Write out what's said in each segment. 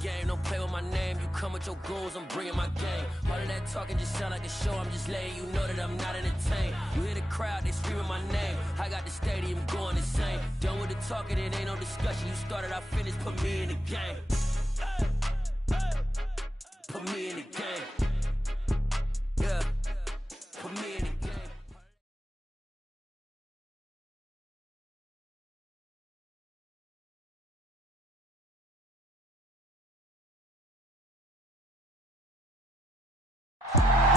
game, don't play with my name. You come with your goons, I'm bringing my game. All of that talking just sound like a show. I'm just letting you know that I'm not entertained. You hear the crowd, they screaming my name. I got the stadium going insane. Done with the talking, it ain't no discussion. You started, I finished, put me in the game. Put me in the game. Yeah, put me in the game.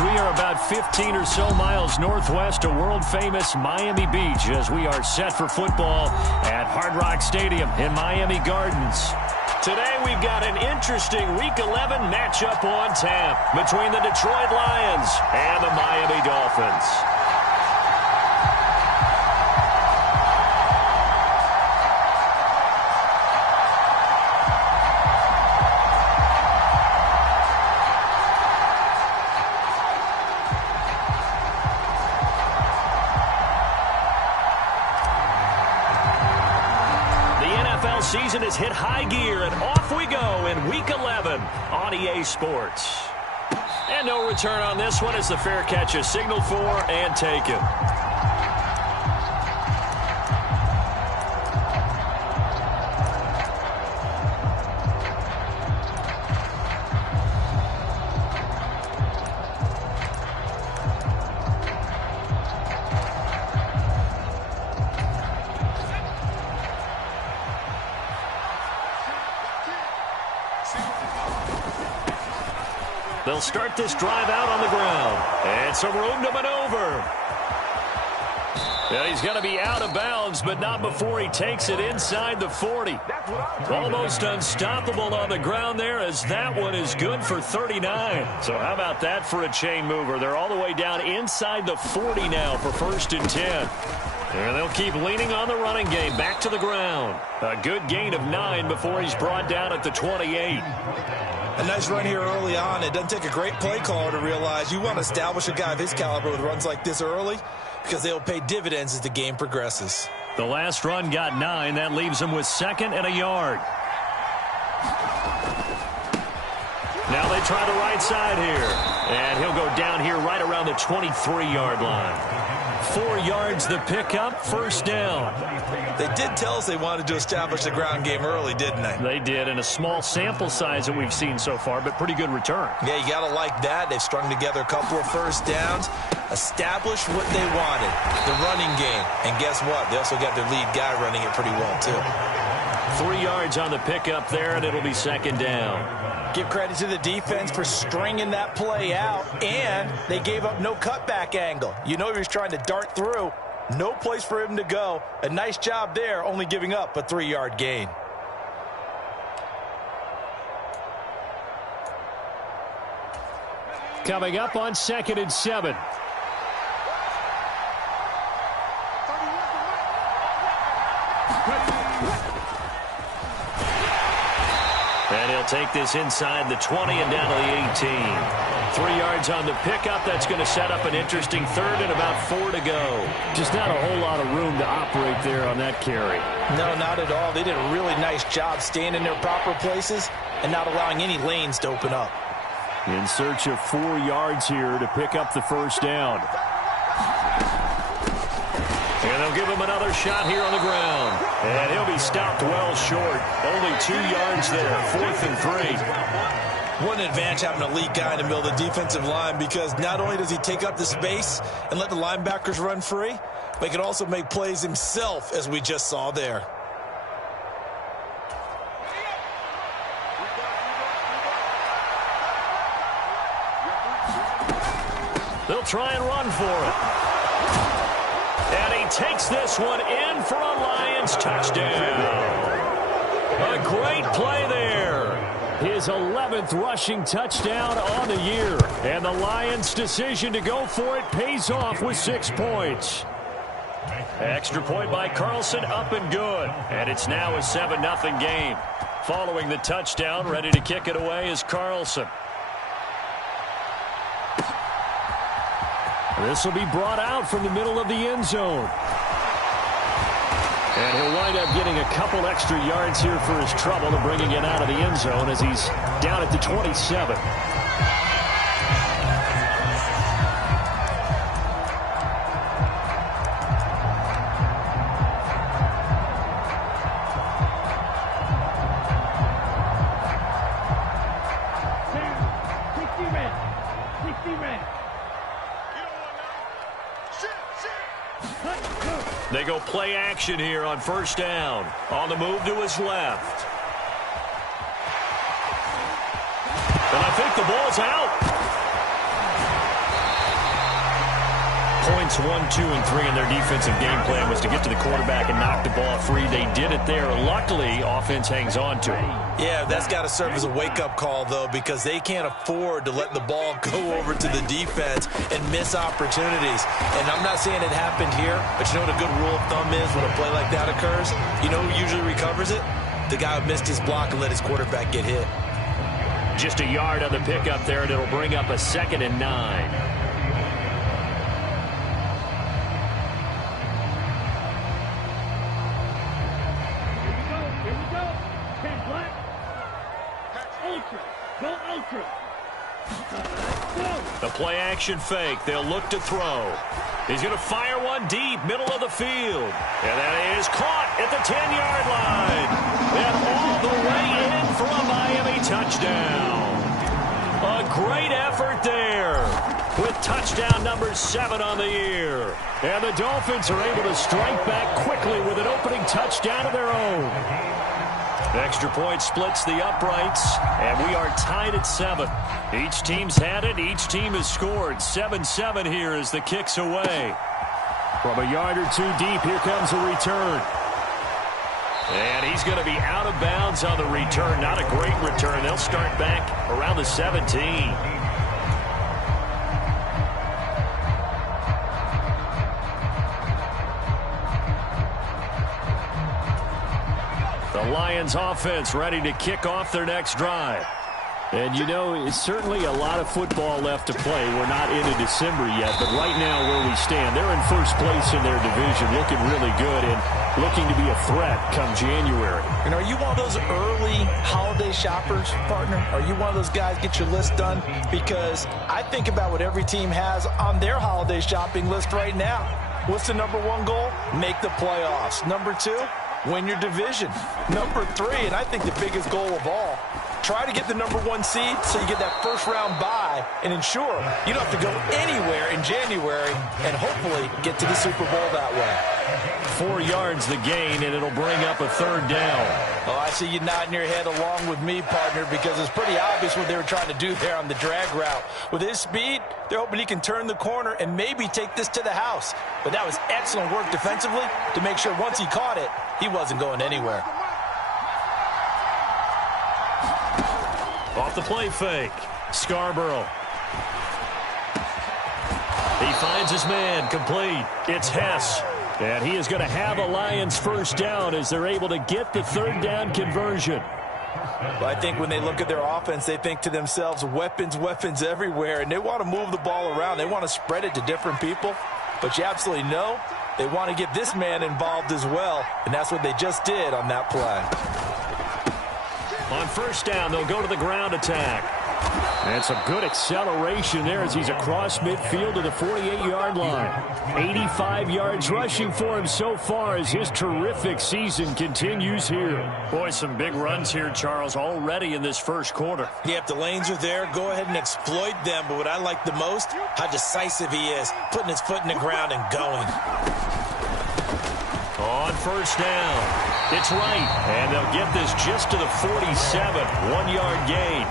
We are about 15 or so miles northwest of world-famous Miami Beach as we are set for football at Hard Rock Stadium in Miami Gardens. Today we've got an interesting Week 11 matchup on tap between the Detroit Lions and the Miami Dolphins. Season has hit high gear, and off we go in Week 11 on EA Sports. And no return on this one as the fair catch is signaled for and taken. They'll start this drive out on the ground. And some room to maneuver. Yeah, he's going to be out of bounds, but not before he takes it inside the 40. Almost unstoppable on the ground there as that one is good for 39. So how about that for a chain mover? They're all the way down inside the 40 now for 1st and 10. And they'll keep leaning on the running game back to the ground. A good gain of 9 before he's brought down at the 28. A nice run here early on. It doesn't take a great play caller to realize you want to establish a guy of his caliber with runs like this early because they'll pay dividends as the game progresses. The last run got 9. That leaves him with 2nd and a yard. Now they try the right side here. And he'll go down here right around the 23-yard line. 4 yards the pickup, 1st down. They did tell us they wanted to establish the ground game early, didn't they? They did, in a small sample size that we've seen so far, but pretty good return. Yeah, you got to like that. They've strung together a couple of 1st downs, established what they wanted, the running game. And guess what? They also got their lead guy running it pretty well, too. 3 yards on the pickup there, and it'll be 2nd down. Give credit to the defense for stringing that play out, and they gave up no cutback angle. You know he was trying to dart through. No place for him to go. A nice job there, only giving up a 3-yard gain. Coming up on 2nd and 7. And he'll take this inside the 20 and down to the 18. 3 yards on the pickup. That's going to set up an interesting 3rd and about 4 to go. Just not a whole lot of room to operate there on that carry. No, not at all. They did a really nice job staying in their proper places and not allowing any lanes to open up. In search of 4 yards here to pick up the 1st down. And they'll give him another shot here on the ground. And he'll be stopped well short. Only 2 yards there, 4th and 3. What an advantage having a lead guy in the middle of the defensive line, because not only does he take up the space and let the linebackers run free, but he can also make plays himself, as we just saw there. They'll try and run for it. And he takes this one in for a Lions touchdown. A great play there. His 11th rushing touchdown on the year. And the Lions' decision to go for it pays off with 6 points. Extra point by Carlson, up and good. And it's now a 7-0 game. Following the touchdown, ready to kick it away is Carlson. This will be brought out from the middle of the end zone. And he'll wind up getting a couple extra yards here for his trouble to bringing it out of the end zone as he's down at the 27. They go play action here on first down. On the move to his left. And I think the ball's out. Points 1, 2, and 3 in their defensive game plan was to get to the quarterback and knock the ball free. They did it there. Luckily, offense hangs on to it. Yeah, that's got to serve as a wake-up call, though, because they can't afford to let the ball go over to the defense and miss opportunities. And I'm not saying it happened here, but you know what a good rule of thumb is when a play like that occurs? You know who usually recovers it? The guy who missed his block and let his quarterback get hit. Just a yard on the pickup there, and it'll bring up a 2nd and 9. The play-action fake. They'll look to throw. He's going to fire one deep, middle of the field. And that is caught at the 10-yard line. And all the way in for a Miami touchdown. A great effort there with touchdown number 7 on the year. And the Dolphins are able to strike back quickly with an opening touchdown of their own. Extra point splits the uprights, and we are tied at 7. Each team's had it. Each team has scored. 7-7 here as the kick's away. From a yard or two deep, here comes a return. And he's going to be out of bounds on the return. Not a great return. They'll start back around the 17. The Lions offense ready to kick off their next drive. And, you know, it's certainly a lot of football left to play. We're not into December yet, but right now where we stand, they're in first place in their division, looking really good and looking to be a threat come January. And are you one of those early holiday shoppers, partner? Are you one of those guys get your list done? Because I think about what every team has on their holiday shopping list right now. What's the number 1 goal? Make the playoffs. Number 2? Win your division. Number 3, and I think the biggest goal of all, try to get the number 1 seed so you get that first-round bye and ensure you don't have to go anywhere in January and hopefully get to the Super Bowl that way. 4 yards the gain, and it'll bring up a 3rd down. Oh, I see you nodding your head along with me, partner, because it's pretty obvious what they were trying to do there on the drag route. With his speed, they're hoping he can turn the corner and maybe take this to the house. But that was excellent work defensively to make sure once he caught it, he wasn't going anywhere. Off the play fake. Scarborough. He finds his man complete. It's Hess. And he is going to have a Lions first down as they're able to get the 3rd down conversion. Well, I think when they look at their offense, they think to themselves, weapons, weapons everywhere. And they want to move the ball around. They want to spread it to different people. But you absolutely know they want to get this man involved as well. And that's what they just did on that play. On first down, they'll go to the ground attack. And some good acceleration there as he's across midfield to the 48-yard line. 85 yards rushing for him so far as his terrific season continues here. Boy, some big runs here, Charles, already in this first quarter. Yeah, if the lanes are there, go ahead and exploit them. But what I like the most, how decisive he is, putting his foot in the ground and going. On first down. It's right, and they'll get this just to the 47, 1-yard gain.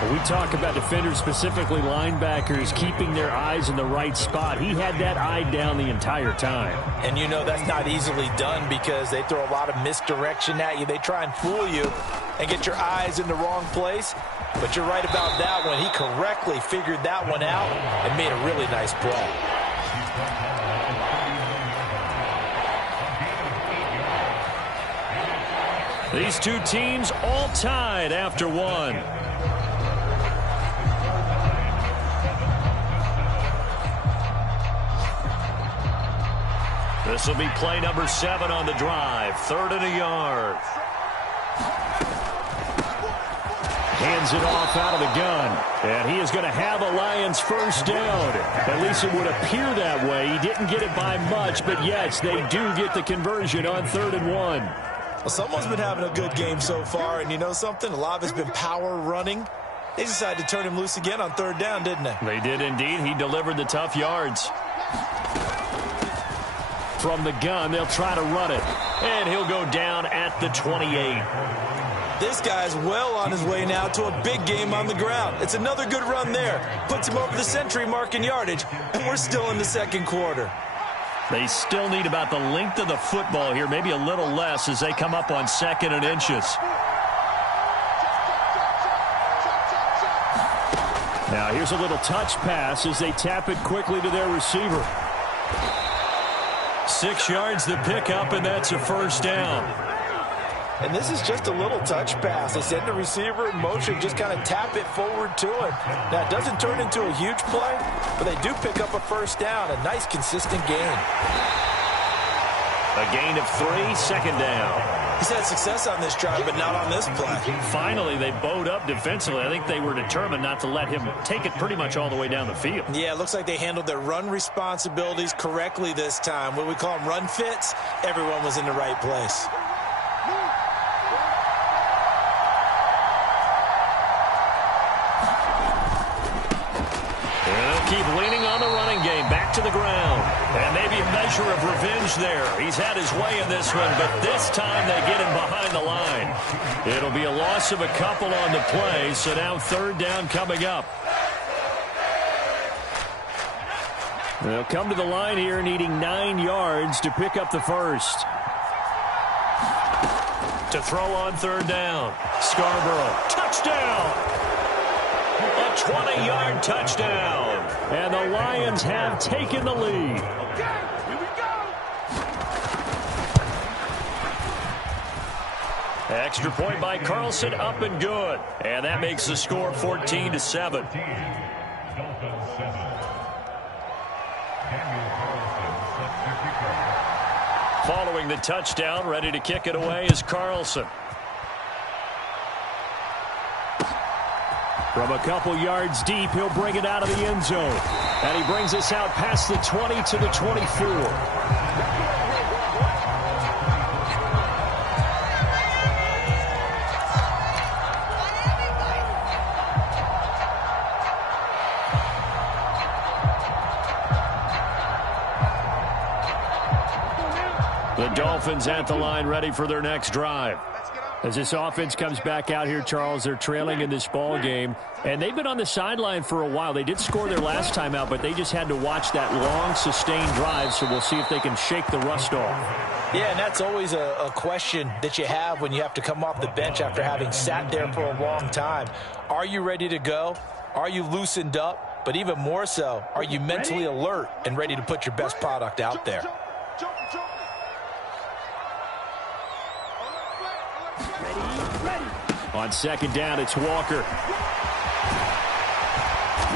When we talk about defenders, specifically linebackers, keeping their eyes in the right spot, he had that eye down the entire time. And you know that's not easily done because they throw a lot of misdirection at you. They try and fool you and get your eyes in the wrong place. But you're right about that one. He correctly figured that one out and made a really nice play. These two teams all tied after 1. This will be play number 7 on the drive. 3rd and a yard. Hands it off out of the gun. And he is going to have a Lions first down. At least it would appear that way. He didn't get it by much, but yes, they do get the conversion on 3rd and 1. Well, someone's been having a good game so far, and you know something? A lot of it's been power running. They decided to turn him loose again on 3rd down, didn't they? They did indeed. He delivered the tough yards. From the gun, they'll try to run it. And he'll go down at the 28. This guy's well on his way now to a big game on the ground. It's another good run there. Puts him over the century mark in yardage, and we're still in the 2nd quarter. They still need about the length of the football here, maybe a little less as they come up on 2nd and inches. Now here's a little touch pass as they tap it quickly to their receiver. 6 yards the pickup, and that's a first down. And this is just a little touch pass. They send the receiver in motion, just kind of tap it forward to him. Now, it doesn't turn into a huge play, but they do pick up a first down. A nice, consistent gain. A gain of 3, 2nd down. He's had success on this drive, but not on this play. Finally, they bowed up defensively. I think they were determined not to let him take it pretty much all the way down the field. Yeah, it looks like they handled their run responsibilities correctly this time. What we call them run fits, everyone was in the right place. Keep leaning on the running game, back to the ground. And maybe a measure of revenge there. He's had his way in this one, but this time they get him behind the line. It'll be a loss of a couple on the play, so now 3rd down coming up. They'll come to the line here needing 9 yards to pick up the first. To throw on 3rd down. Scarborough, touchdown! A 20-yard touchdown. And the Lions have taken the lead. Extra point by Carlson, up and good. And that makes the score 14-7. Following the touchdown, ready to kick it away is Carlson. From a couple yards deep, he'll bring it out of the end zone. And he brings us out past the 20 to the 24. The Dolphins at the line, ready for their next drive. As this offense comes back out here, Charles, they're trailing in this ball game, and they've been on the sideline for a while. They did score their last time out, but they just had to watch that long, sustained drive, so we'll see if they can shake the rust off. Yeah, and that's always a question that you have when you have to come off the bench after having sat there for a long time. Are you ready to go? Are you loosened up? But even more so, are you mentally alert and ready to put your best product out there? On 2nd down, it's Walker.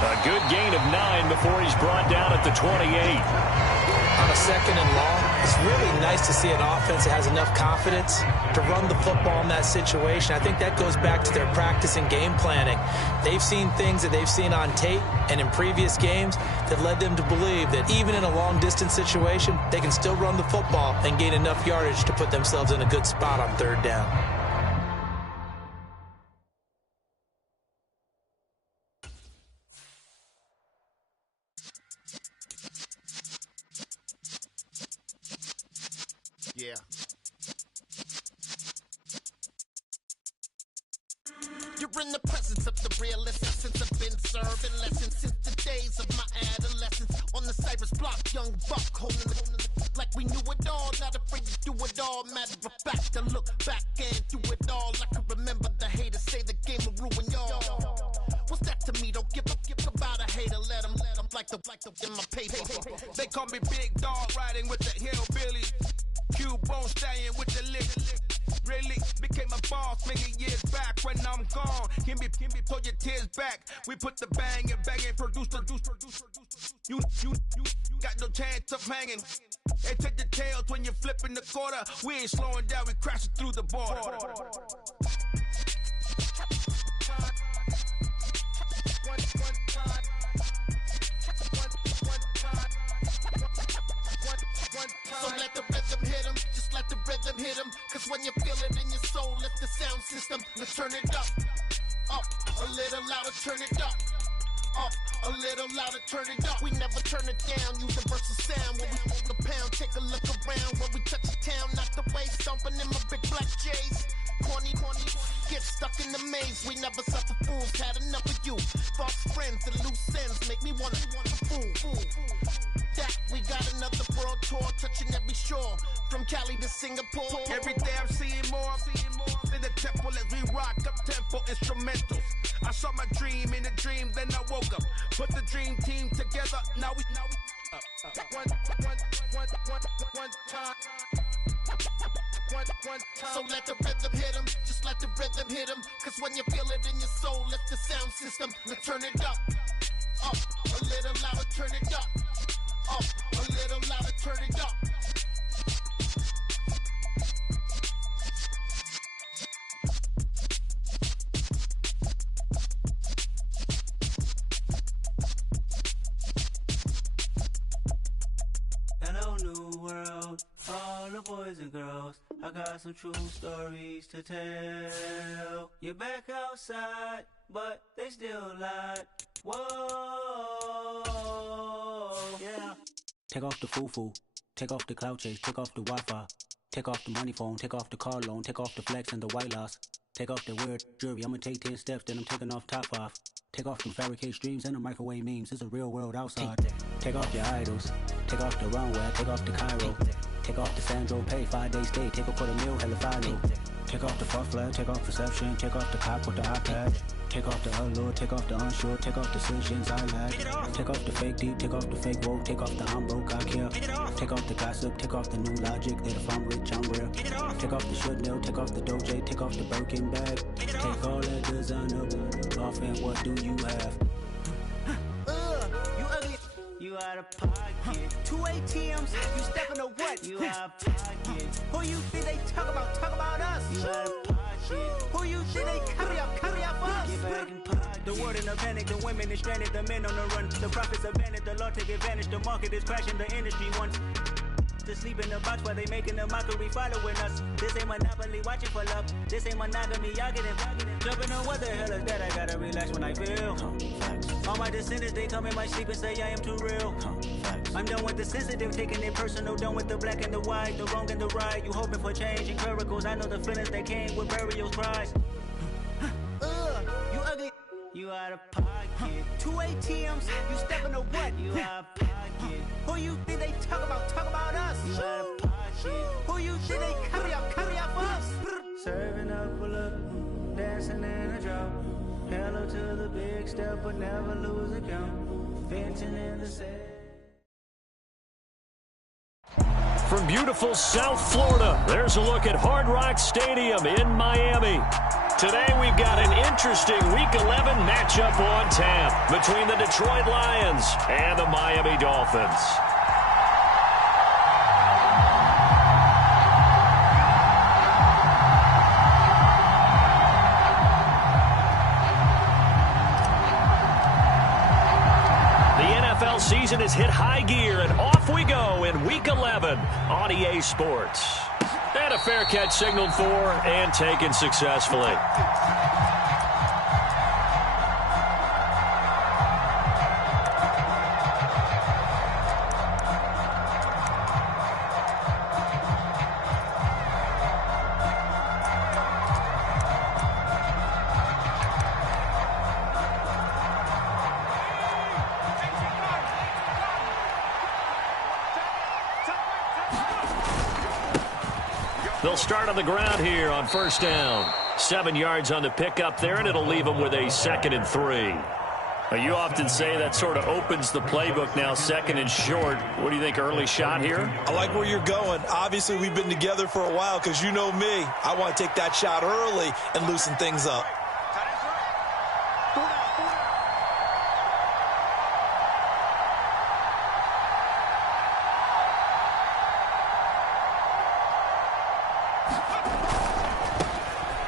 A good gain of 9 before he's brought down at the 28. On a 2nd and long, it's really nice to see an offense that has enough confidence to run the football in that situation. I think that goes back to their practice and game planning. They've seen things that they've seen on tape and in previous games that led them to believe that even in a long-distance situation, they can still run the football and gain enough yardage to put themselves in a good spot on 3rd down. Yeah. You're in the presence of the realest essence. I've been serving lessons since the days of my adolescence. On the Cypress block, young buck holding the like we knew it all. Not afraid to do it all. Matter of fact, I look back and do it all. I can remember the haters say the game will ruin y'all. What's that to me? Don't give about a hater. Let them like the in my paper. They call me Big Dog, riding with the hillbilly. Cube bone stallion with the lick. Really became a ball swinging years back when I'm gone. Can be pull your tears back. We put the bang and produce. You got no chance of hanging. They take the tails when you're flipping the quarter. We ain't slowing down, we crashing through the border. So let the rhythm hit him, just let the rhythm hit him. Cause when you feel it in your soul, lift the sound system. Let's turn it up, a little louder, turn it up, a little louder, turn it up. We never turn it down, universal sound. When we hold the pound, take a look around. When we touch the town, knock the way, stomping in my big black J's. Corny, get stuck in the maze. We never suffer fools, had enough of you. False friends and loose ends make me wanna fool. That we got another world tour, touching every shore, from Cali to Singapore. Every day I'm seeing more in the temple as we rock up tempo instrumentals. I saw my dream in a dream, then I woke up. Put the dream team together, now we one time. So let the rhythm hit him, just let the rhythm hit him. Cause when you feel it in your soul, lift the sound system. Let's turn it up, a little louder, turn it up, a little louder, turn it up. Hello, new world, all the boys and girls. I got some true stories to tell. You're back outside, but they still lied. Whoa, yeah. Take off the foo-foo, take off the cloud chase, take off the Wi-Fi, take off the money phone, take off the car loan, take off the flex and the white loss, take off the weird jewelry. I'ma take 10 steps, then I'm taking off top 5. Take off them fabricated streams and the microwave memes. It's a real world outside. Take off your idols, take off the runway, take off the Cairo, take off the Sandro Pay, 5-day stay, take a $250,000, hella follow. Take off the false flag, take off perception, take off the cop with the iPad. Take off the allure, take off the unsure, take off decisions I lack. Take off the fake deep, take off the fake woke, take off the I'm broke, I care. Take off the gossip, take off the new logic that if I'm rich, I'm rare. Take off the should know, take off the Doja, take off the Birkin bag. Take all that designer off and what do you have? You ugly. You out of pocket. 2 ATMs, you stepping to what? You out of pocket. Who you think they talk about us? You out of pocket. Who you think they carry out for us? Get back in pocket. The world in a panic, the women is stranded, the men on the run. The profits abandoned, the law take advantage. The market is crashing, the industry wants to sleep in the box while they making a mockery following us. This ain't Monopoly, watching for love. This ain't monogamy, y'all getting jumping on what the hell is that? I gotta relax when I feel. All my descendants, they come in my sleep and say I am too real. I'm done with the sensitive, taking it personal. Done with the black and the white, the wrong and the right. You hoping for change and miracles. I know the feelings that came with burials, cries. You ugly. You out of pocket. 2 ATMs, you stepping to what? You out of pocket. Who you think they talk about us? You out of pocket. Who you think they carry out for us? Serving up a look, dancing in a drop. Hello to the big step, but never lose a count. Venting in the set. From beautiful South Florida, there's a look at Hard Rock Stadium in Miami. Today we've got an interesting Week 11 matchup on tap between the Detroit Lions and the Miami Dolphins. Season has hit high gear, and off we go in Week 11 on EA Sports. And a fair catch signaled for and taken successfully. They'll start on the ground here on first down. 7 yards on the pickup there, and it'll leave them with a 2nd and 3. You often say that sort of opens the playbook now, second and short. What do you think, early shot here? I like where you're going. Obviously, we've been together for a while because you know me. I want to take that shot early and loosen things up.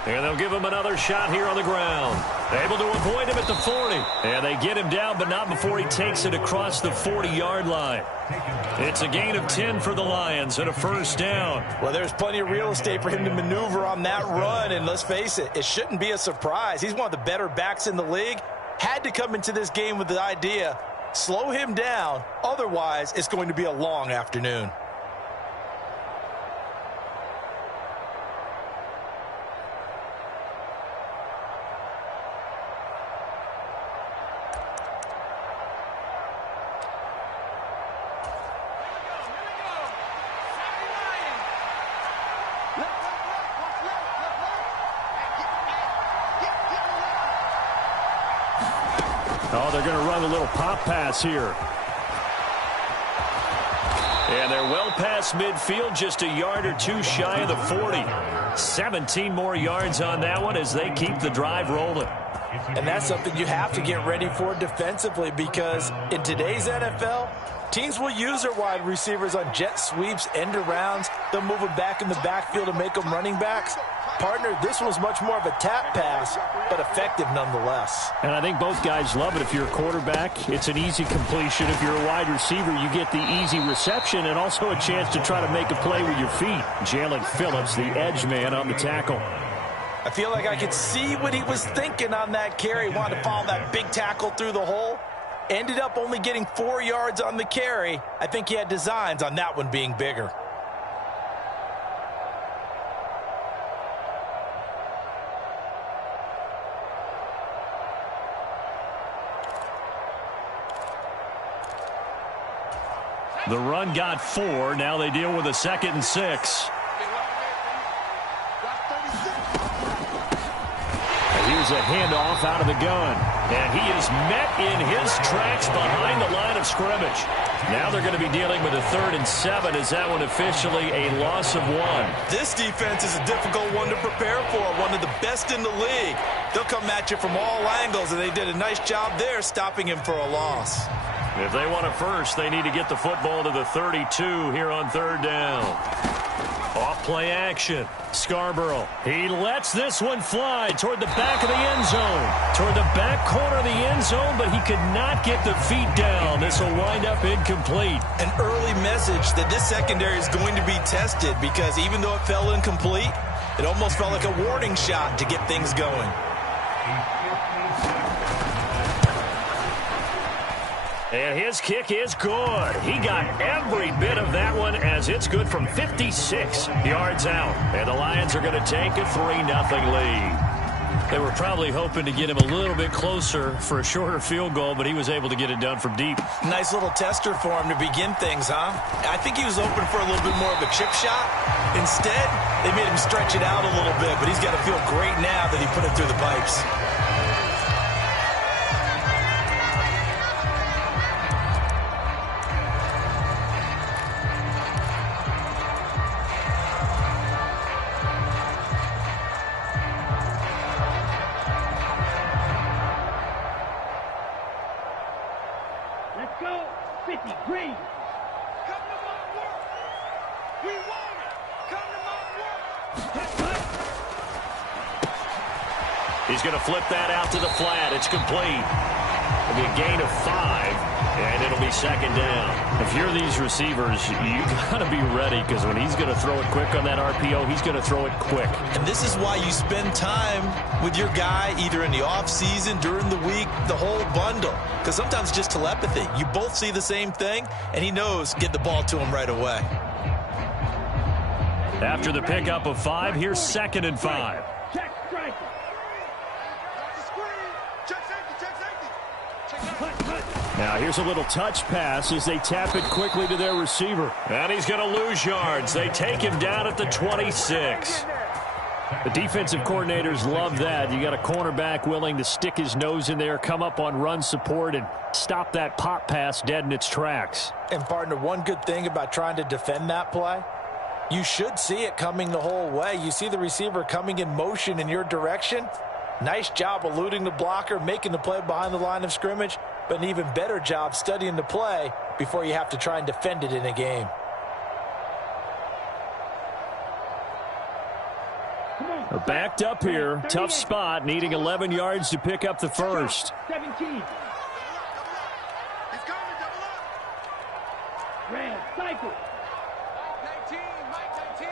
And they'll give him another shot here on the ground. Able to avoid him at the 40. And they get him down, but not before he takes it across the 40-yard line. It's a gain of 10 for the Lions and a first down. Well, there's plenty of real estate for him to maneuver on that run. And let's face it, it shouldn't be a surprise. He's one of the better backs in the league. Had to come into this game with the idea, slow him down. Otherwise, it's going to be a long afternoon. Oh, they're going to run a little pop pass here. And they're well past midfield, just a yard or two shy of the 40. 17 more yards on that one as they keep the drive rolling. And that's something you have to get ready for defensively, because in today's NFL, teams will use their wide receivers on jet sweeps, end arounds. They'll move them back in the backfield and make them running backs. Partner, this was much more of a tap pass, but effective nonetheless. And I think both guys love it. If you're a quarterback, it's an easy completion. If you're a wide receiver, you get the easy reception and also a chance to try to make a play with your feet. Jalen Phillips, the edge man on the tackle. I feel like I could see what he was thinking on that carry. Wanted to follow that big tackle through the hole. Ended up only getting 4 yards on the carry. I think he had designs on that one being bigger. The run got 4. Now they deal with a 2nd and 6. Here's a handoff out of the gun. And he is met in his tracks behind the line of scrimmage. Now they're going to be dealing with a 3rd and 7. Is that one officially a loss of 1? This defense is a difficult one to prepare for, one of the best in the league. They'll come at you from all angles, and they did a nice job there stopping him for a loss. If they want a first, they need to get the football to the 32 here on 3rd down. Off-play action. Scarborough. He lets this one fly toward the back of the end zone. Toward the back corner of the end zone, but he could not get the feet down. This will wind up incomplete. An early message that this secondary is going to be tested, because even though it fell incomplete, it almost felt like a warning shot to get things going. And his kick is good. He got every bit of that one, as it's good from 56 yards out. And the Lions are going to take a 3-0 lead. They were probably hoping to get him a little bit closer for a shorter field goal, but he was able to get it done from deep. Nice little tester for him to begin things, huh? I think he was open for a little bit more of a chip shot. Instead, they made him stretch it out a little bit, but he's got to feel great now that he put it through the pipes. He's going to flip that out to the flat. It's complete. It'll be a gain of 5, and it'll be 2nd down. If you're these receivers, you got to be ready, because when he's going to throw it quick on that RPO, he's going to throw it quick. And this is why you spend time with your guy, either in the offseason, during the week, the whole bundle. Because sometimes it's just telepathy. You both see the same thing, and he knows get the ball to him right away. After the pickup of 5, here's 2nd and 5. Now here's a little touch pass as they tap it quickly to their receiver. And he's going to lose yards. They take him down at the 26. The defensive coordinators love that. You got a cornerback willing to stick his nose in there, come up on run support, and stop that pop pass dead in its tracks. And, partner, one good thing about trying to defend that play, you should see it coming the whole way. You see the receiver coming in motion in your direction. Nice job eluding the blocker, making the play behind the line of scrimmage, but an even better job studying the play before you have to try and defend it in a game. Backed up here, tough spot, needing 11 yards to pick up the first. 17. He's coming, double up. Red, cycle. Mike 19, Mike 19.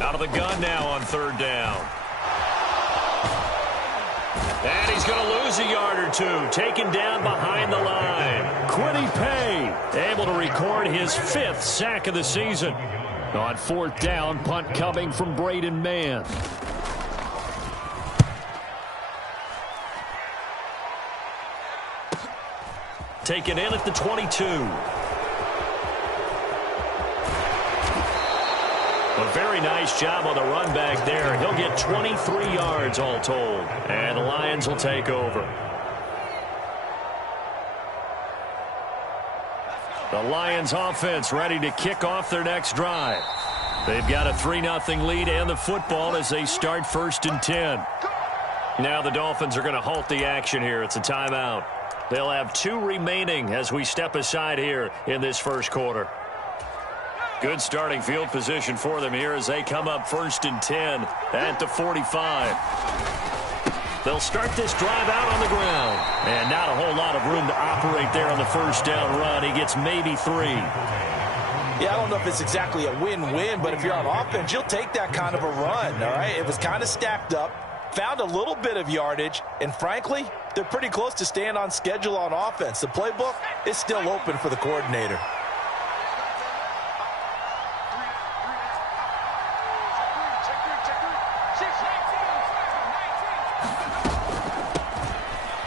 Out of the gun now on third down. And he's going to lose a yard or two, taken down behind the line. Quiddy Pay able to record his 5th sack of the season. On fourth down, punt coming from Braden Mann. Taken in at the 22. A very nice job on the run back there. He'll get 23 yards all told. And the Lions will take over. The Lions offense ready to kick off their next drive. They've got a 3-0 lead and the football as they start 1st and 10. Now the Dolphins are going to halt the action here. It's a timeout. They'll have 2 remaining as we step aside here in this first quarter. Good starting field position for them here as they come up 1st and 10 at the 45. They'll start this drive out on the ground. And not a whole lot of room to operate there on the first down run. He gets maybe 3. Yeah, I don't know if it's exactly a win-win, but if you're on offense, you'll take that kind of a run, all right? It was kind of stacked up, found a little bit of yardage, and frankly, they're pretty close to staying on schedule on offense. The playbook is still open for the coordinator.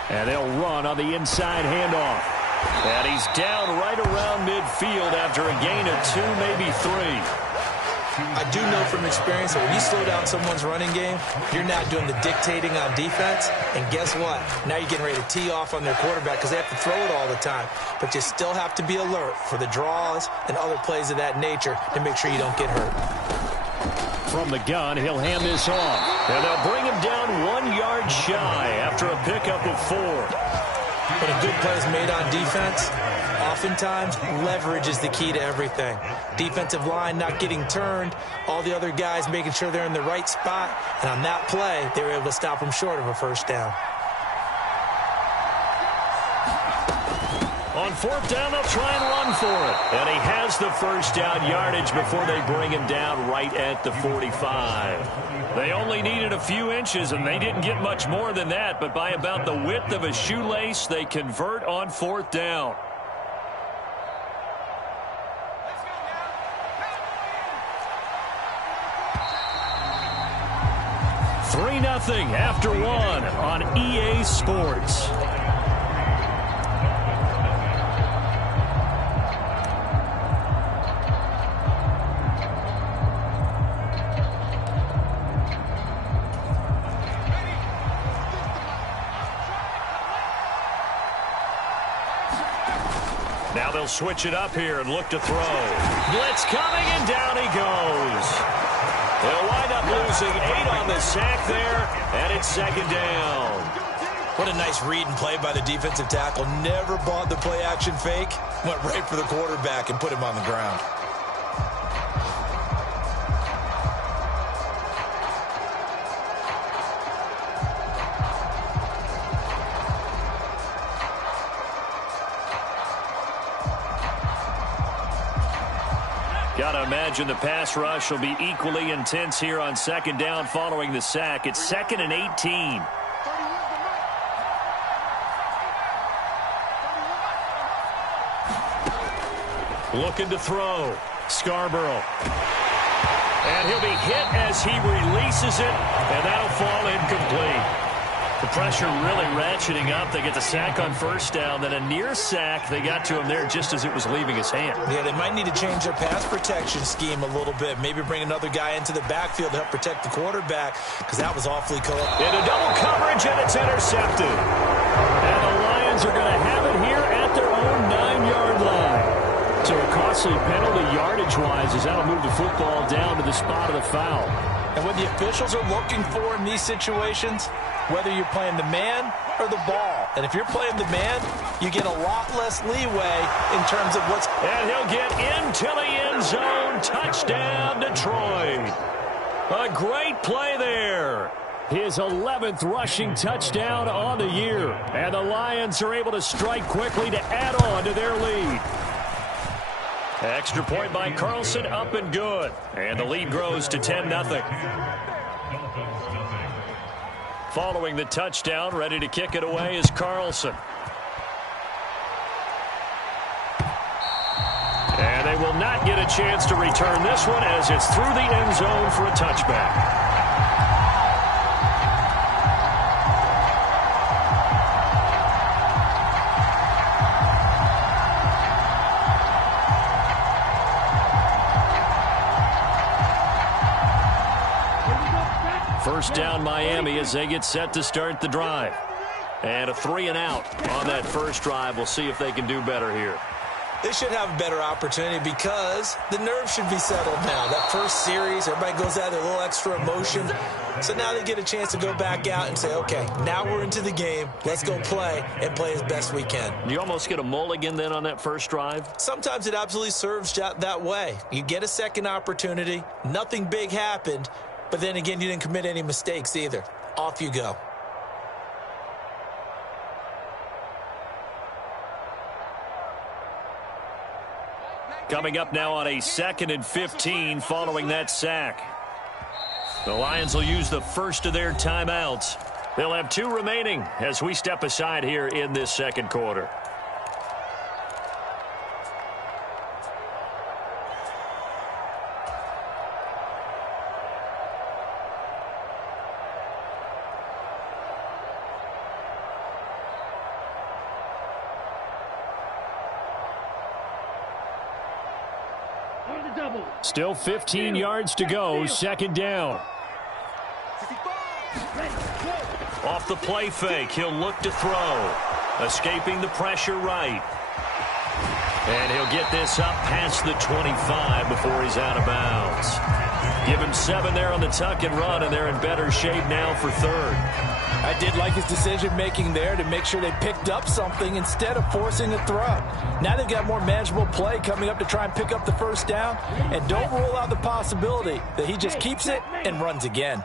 And they'll run on the inside handoff. And he's down right around midfield after a gain of 2, maybe 3. I do know from experience that when you slow down someone's running game, you're not doing the dictating on defense. And guess what? Now you're getting ready to tee off on their quarterback because they have to throw it all the time. But you still have to be alert for the draws and other plays of that nature to make sure you don't get hurt. From the gun, he'll hand this off. And they'll bring him down 1 yard shy after a pickup of 4. When a good play is made on defense, oftentimes leverage is the key to everything. Defensive line not getting turned, all the other guys making sure they're in the right spot, and on that play, they were able to stop him short of a first down. On fourth down, they'll try and run for it. And he has the first down yardage before they bring him down right at the 45. They only needed a few inches, and they didn't get much more than that. But by about the width of a shoelace, they convert on fourth down. Three 3-0 after 1 on EA Sports. Now they'll switch it up here and look to throw. Blitz coming, and down he goes. They'll wind up losing 8 on the sack there, and it's second down. What a nice read and play by the defensive tackle. Never bought the play-action fake. Went right for the quarterback and put him on the ground. Gotta imagine the pass rush will be equally intense here on second down following the sack. It's 2nd and 18. Looking to throw. Scarborough. And he'll be hit as he releases it, and that'll fall incomplete. The pressure really ratcheting up. They get the sack on first down, then a near sack. They got to him there just as it was leaving his hand. Yeah, they might need to change their pass protection scheme a little bit. Maybe bring another guy into the backfield to help protect the quarterback, because that was awfully cool. Into double coverage, and it's intercepted. And the Lions are going to have it here at their own 9-yard line. So a costly penalty yardage-wise as that'll move the football down to the spot of the foul. And what the officials are looking for in these situations, whether you're playing the man or the ball. And if you're playing the man, you get a lot less leeway in terms of what's... And he'll get into the end zone. Touchdown, Detroit. A great play there. His 11th rushing touchdown on the year. And the Lions are able to strike quickly to add on to their lead. Extra point by Carlson, up and good. And the lead grows to 10-0. Following the touchdown, ready to kick it away is Carlson. And they will not get a chance to return this one as it's through the end zone for a touchback. First down Miami as they get set to start the drive. And a 3-and-out on that first drive. We'll see if they can do better here. They should have a better opportunity because the nerves should be settled now. That first series, everybody goes out there, a little extra emotion. So now they get a chance to go back out and say, okay, now we're into the game. Let's go play and play as best we can. You almost get a mulligan then on that first drive? Sometimes it absolutely serves that way. You get a second opportunity. Nothing big happened. But then again, you didn't commit any mistakes either. Off you go. Coming up now on a 2nd and 15 following that sack. The Lions will use the first of their timeouts. They'll have 2 remaining as we step aside here in this second quarter. Still 15 yards to go, second down. Off the play fake, he'll look to throw. Escaping the pressure right. And he'll get this up past the 25 before he's out of bounds. Give him 7 there on the tuck and run, and they're in better shape now for third. I did like his decision-making there to make sure they picked up something instead of forcing a throw. Now they've got more manageable play coming up to try and pick up the first down, and don't rule out the possibility that he just keeps it and runs again.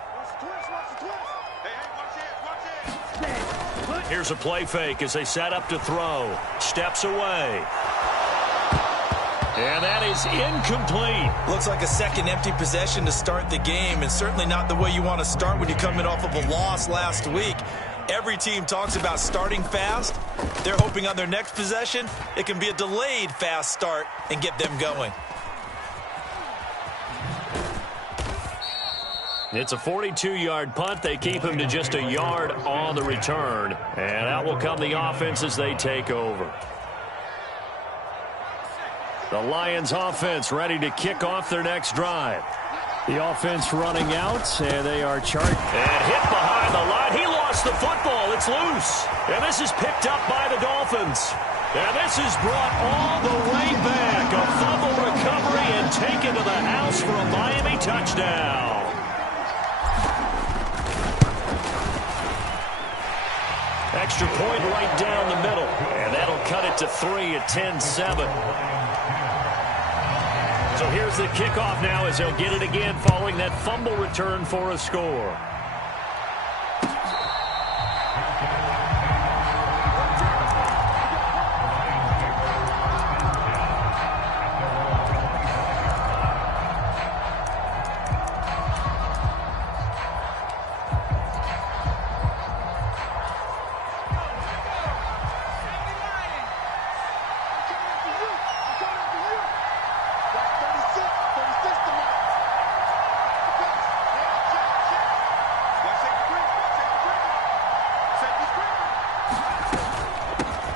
Here's a play fake as they set up to throw. Steps away. And that is incomplete. Looks like a second empty possession to start the game, and certainly not the way you want to start when you're coming off of a loss last week. Every team talks about starting fast. They're hoping on their next possession it can be a delayed fast start and get them going. It's a 42-yard punt. They keep him to just a yard on the return. And out will come the offense as they take over. The Lions offense ready to kick off their next drive. The offense running out, and they are charged. And hit behind the line. He lost the football. It's loose. And this is picked up by the Dolphins. And this is brought all the way back. A fumble recovery and taken to the house for a Miami touchdown. Extra point right down the middle. And that'll cut it to 3 at 10-7. So here's the kickoff now as they'll get it again following that fumble return for a score.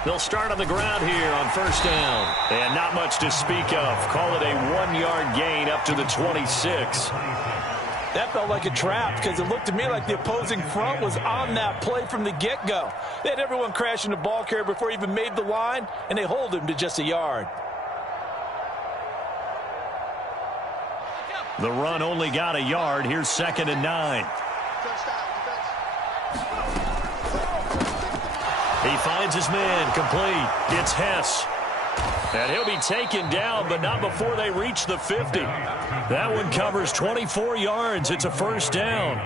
They'll start on the ground here on first down. And not much to speak of. Call it a 1-yard gain up to the 26. That felt like a trap because it looked to me like the opposing front was on that play from the get-go. They had everyone crashing the ball carrier before he even made the line, and they hold him to just a yard. The run only got a yard. Here's 2nd and 9. He finds his man complete. It's Hess. And he'll be taken down, but not before they reach the 50. That one covers 24 yards. It's a first down.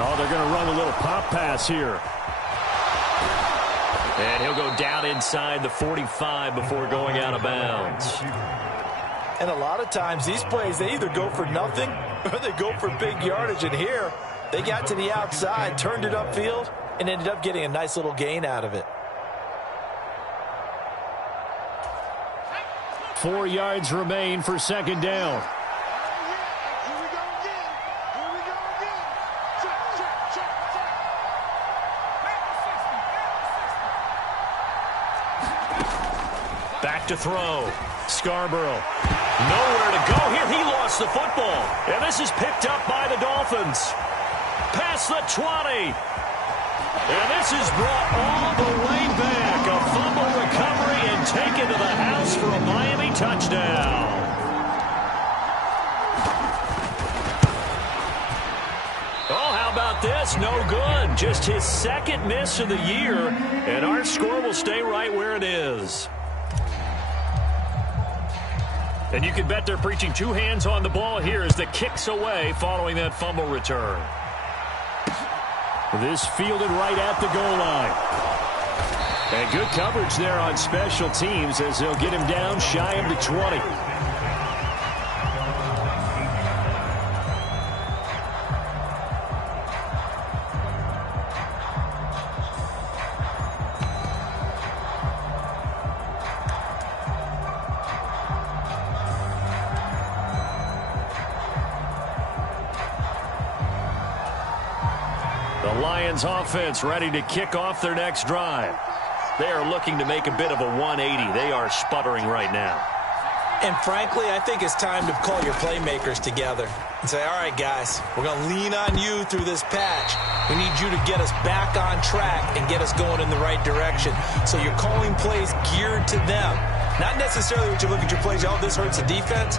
Oh, they're going to run a little pop pass here. And he'll go down inside the 45 before going out of bounds. And a lot of times these plays, they either go for nothing or they go for big yardage. And here, they got to the outside, turned it upfield, and ended up getting a nice little gain out of it. 4 yards remain for 2nd down. Back to throw. Scarborough. Nowhere to go here. He lost the football. And this is picked up by the Dolphins. Past the 20. And this is brought all the way back. A fumble recovery and taken to the house for a Miami touchdown. Oh, how about this? No good. Just his 2nd miss of the year. And our score will stay right where it is. And you can bet they're preaching 2 hands on the ball here as the kick's away following that fumble return. This fielded right at the goal line. And good coverage there on special teams as they'll get him down shy of the 20. Lions offense ready to kick off their next drive. They are looking to make a bit of a 180. They are sputtering right now. And frankly, I think it's time to call your playmakers together and say, all right, guys, we're going to lean on you through this patch. We need you to get us back on track and get us going in the right direction. So you're calling plays geared to them. Not necessarily what you look at your plays, oh, this hurts the defense.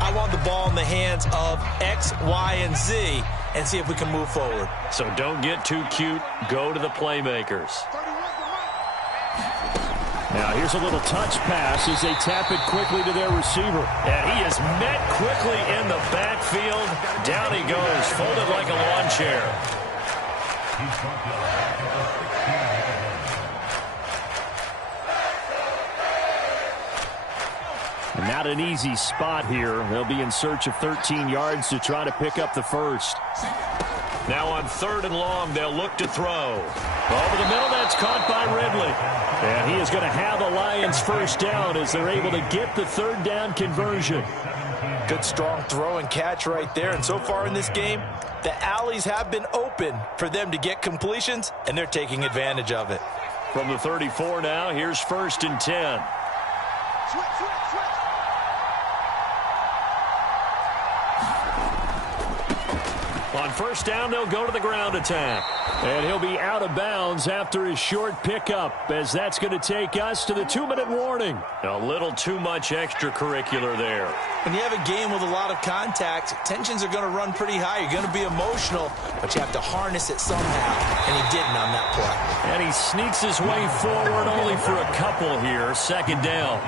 I want the ball in the hands of X, Y, and Z and see if we can move forward. So don't get too cute. Go to the playmakers. Now here's a little touch pass as they tap it quickly to their receiver. And he is met quickly in the backfield. Down he goes, folded like a lawn chair. And not an easy spot here. They'll be in search of 13 yards to try to pick up the first. Now on 3rd and long, they'll look to throw. Over the middle, that's caught by Ridley. And he is going to have the Lions first down as they're able to get the 3rd down conversion. Good strong throw and catch right there. And so far in this game, the alleys have been open for them to get completions, and they're taking advantage of it. From the 34 now, here's 1st and 10. On first down, they'll go to the ground attack. And he'll be out of bounds after his short pickup, as that's going to take us to the 2-minute warning. A little too much extracurricular there. When you have a game with a lot of contact, tensions are going to run pretty high. You're going to be emotional, but you have to harness it somehow, and he didn't on that play. And he sneaks his way forward only for a couple here. 2nd down.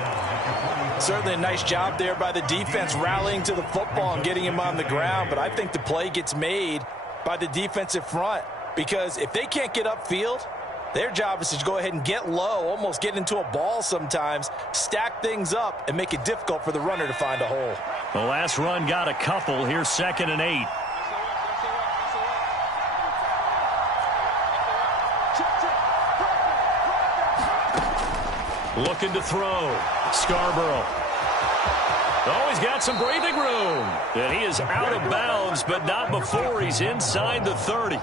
Certainly a nice job there by the defense rallying to the football and getting him on the ground, but I think the play gets made by the defensive front because if they can't get upfield, their job is to go ahead and get low, almost get into a ball sometimes, stack things up, and make it difficult for the runner to find a hole. The last run got a couple. Here's 2nd and 8. Looking to throw. Scarborough. Oh, he's got some breathing room. And he is out of bounds, but not before he's inside the 30.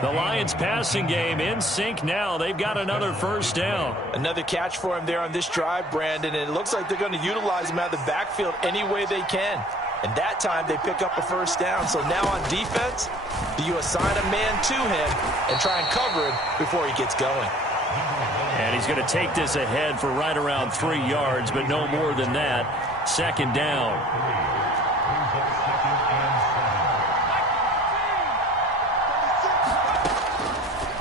The Lions passing game in sync now. They've got another first down. Another catch for him there on this drive, Brandon, and it looks like they're going to utilize him out of the backfield any way they can. And that time they pick up a first down. So now on defense, do you assign a man to him and try and cover him before he gets going? And he's going to take this ahead for right around 3 yards, but no more than that. Second down.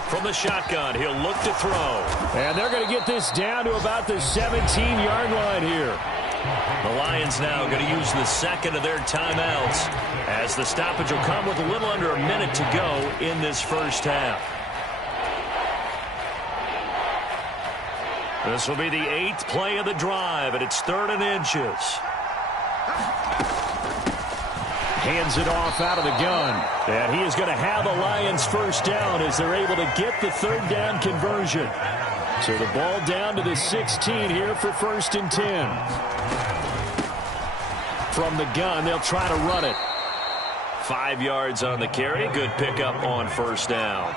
From the shotgun, he'll look to throw. And they're going to get this down to about the 17-yard line here. The Lions now going to use the second of their timeouts as the stoppage will come with a little under a minute to go in this first half. This will be the 8th play of the drive, and it's 3rd and inches. Hands it off out of the gun. And he is going to have a Lions first down as they're able to get the 3rd down conversion. So the ball down to the 16 here for 1st and 10. From the gun, they'll try to run it. 5 yards on the carry. Good pickup on first down.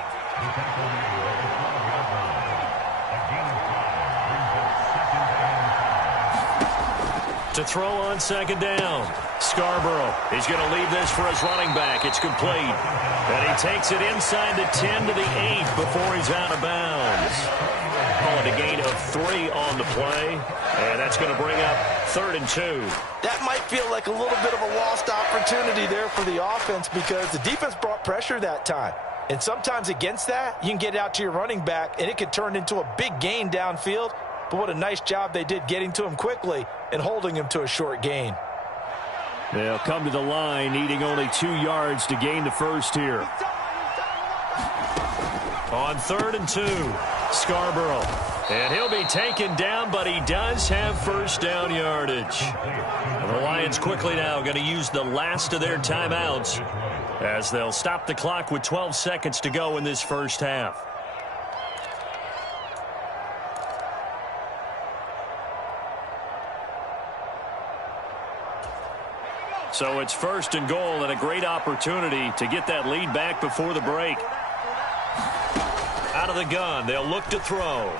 To throw on second down. Scarborough. He's going to leave this for his running back. It's complete. And he takes it inside the 10 to the 8 before he's out of bounds. Call it a gain of 3 on the play. And that's going to bring up 3rd and 2. That might feel like a little bit of a lost opportunity there for the offense because the defense brought pressure that time. And sometimes against that, you can get out to your running back, and it could turn into a big gain downfield. But what a nice job they did getting to him quickly and holding him to a short gain. They'll come to the line needing only 2 yards to gain the first here. On 3rd and 2, Scarborough. And he'll be taken down, but he does have first down yardage. And the Lions quickly now going to use the last of their timeouts as they'll stop the clock with 12 seconds to go in this first half. So it's 1st and goal and a great opportunity to get that lead back before the break. Out of the gun, they'll look to throw.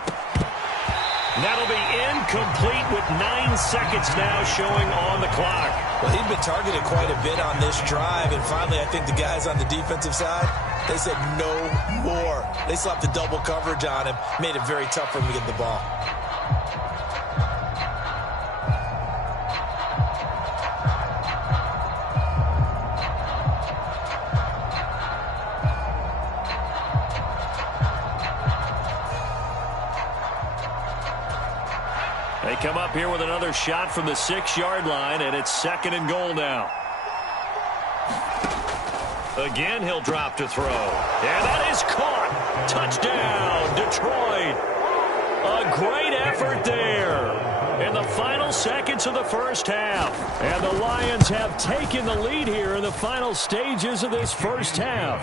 That'll be incomplete with 9 seconds now showing on the clock. Well, he'd been targeted quite a bit on this drive, and finally I think the guys on the defensive side, they said no more. They slapped the double coverage on him, made it very tough for him to get the ball. They come up here with another shot from the 6-yard line, and it's 2nd and goal now. Again, he'll drop to throw. And that is caught. Touchdown, Detroit. A great effort there in the final seconds of the first half. And the Lions have taken the lead here in the final stages of this first half.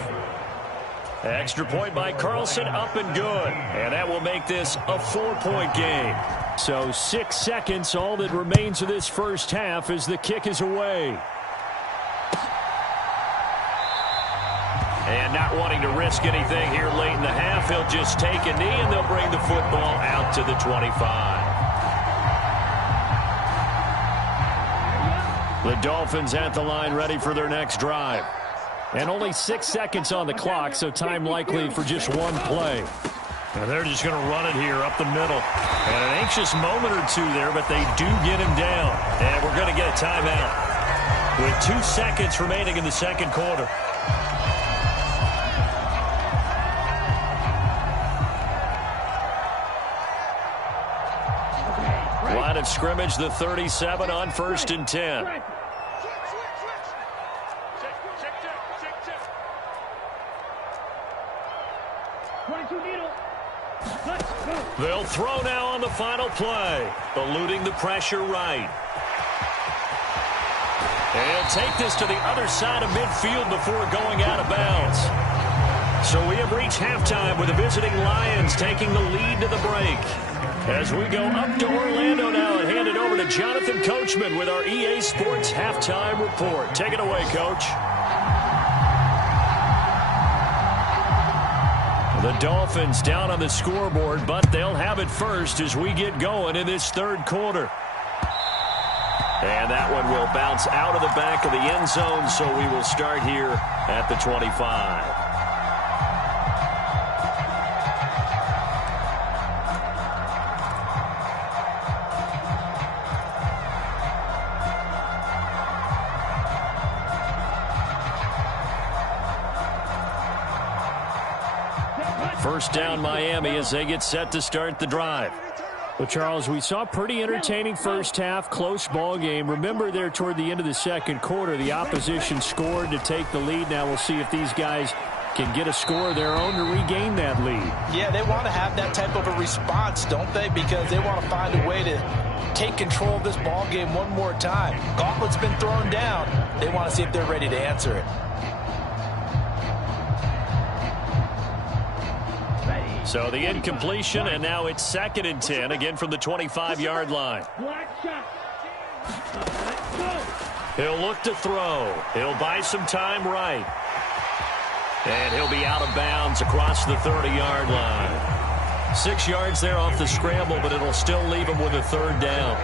Extra point by Carlson, up and good. And that will make this a 4-point game. So 6 seconds, all that remains of this first half as the kick is away. And not wanting to risk anything here late in the half, he'll just take a knee and they'll bring the football out to the 25. The Dolphins at the line ready for their next drive. And only 6 seconds on the clock, so time likely for just one play. And they're just going to run it here up the middle. And an anxious moment or two there, but they do get him down. And we're going to get a timeout with 2 seconds remaining in the second quarter. Line of scrimmage, the 37 on 1st and 10. They'll throw now on the final play, eluding the pressure right. And he'll take this to the other side of midfield before going out of bounds. So we have reached halftime with the visiting Lions taking the lead to the break. As we go up to Orlando now and hand it over to Jonathan Coachman with our EA Sports Halftime Report. Take it away, Coach. The Dolphins down on the scoreboard, but they'll have it first as we get going in this third quarter. And that one will bounce out of the back of the end zone, so we will start here at the 25. First down, Miami, as they get set to start the drive. Well, Charles, we saw a pretty entertaining first half, close ball game. Remember there toward the end of the second quarter, the opposition scored to take the lead. Now we'll see if these guys can get a score of their own to regain that lead. Yeah, they want to have that type of a response, don't they? Because they want to find a way to take control of this ball game one more time. Gauntlet's been thrown down. They want to see if they're ready to answer it. So the incompletion, and now it's 2nd and 10, again from the 25-yard line. He'll look to throw. He'll buy some time right. And he'll be out of bounds across the 30-yard line. 6 yards there off the scramble, but it'll still leave him with a third down.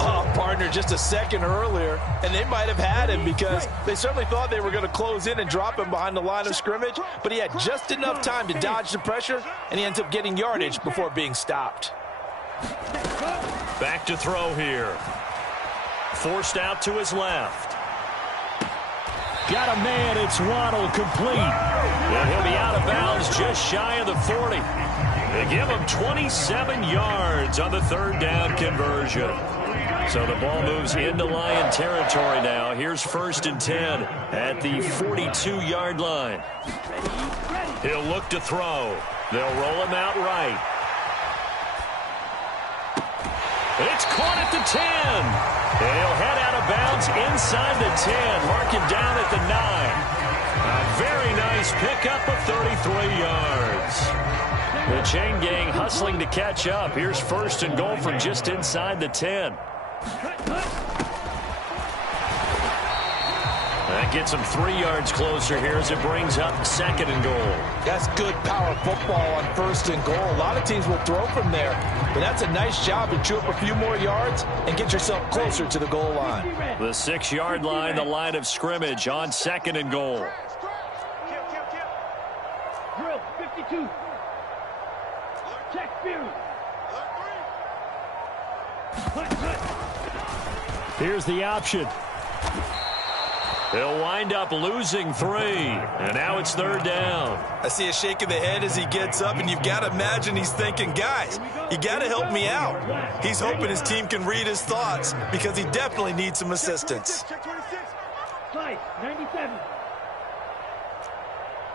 Oh, partner, just a second earlier, and they might have had him because they certainly thought they were going to close in and drop him behind the line of scrimmage, but he had just enough time to dodge the pressure, and he ends up getting yardage before being stopped. Back to throw here. Forced out to his left. Got a man, it's Waddle, complete. And he'll be out of bounds just shy of the 40. They give him 27 yards on the third down conversion. So the ball moves into Lion territory now. Here's 1st and 10 at the 42-yard line. He'll look to throw. They'll roll him out right. It's caught at the 10. And he'll head out of bounds inside the 10. Mark him down at the 9. A very nice pickup of 33 yards. The chain gang hustling to catch up. Here's 1st and goal from just inside the 10. That gets him 3 yards closer here as it brings up 2nd and goal. That's good power football on 1st and goal. A lot of teams will throw from there, but that's a nice job to chew up a few more yards and get yourself closer to the goal line. The 6-yard line, the line of scrimmage on 2nd and goal. Drill 52. Check Fury. Here's the option. He'll wind up losing 3, and now it's 3rd down. I see a shake of the head as he gets up, and you've got to imagine he's thinking, guys, you got to help me out. He's hoping his team can read his thoughts because he definitely needs some assistance. Slice 97.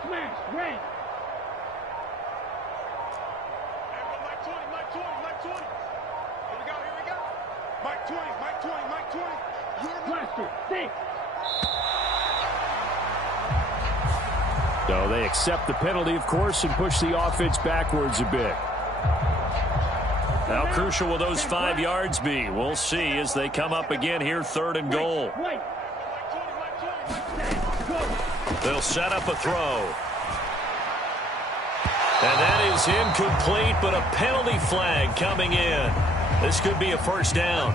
Smash red. Mike 20. Here we go. Mike 20. Blaster 6. So they accept the penalty, of course, and push the offense backwards a bit. How crucial will those 5 yards be? We'll see as they come up again here, 3rd and goal. They'll set up a throw. And that is incomplete, but a penalty flag coming in. This could be a 1st down.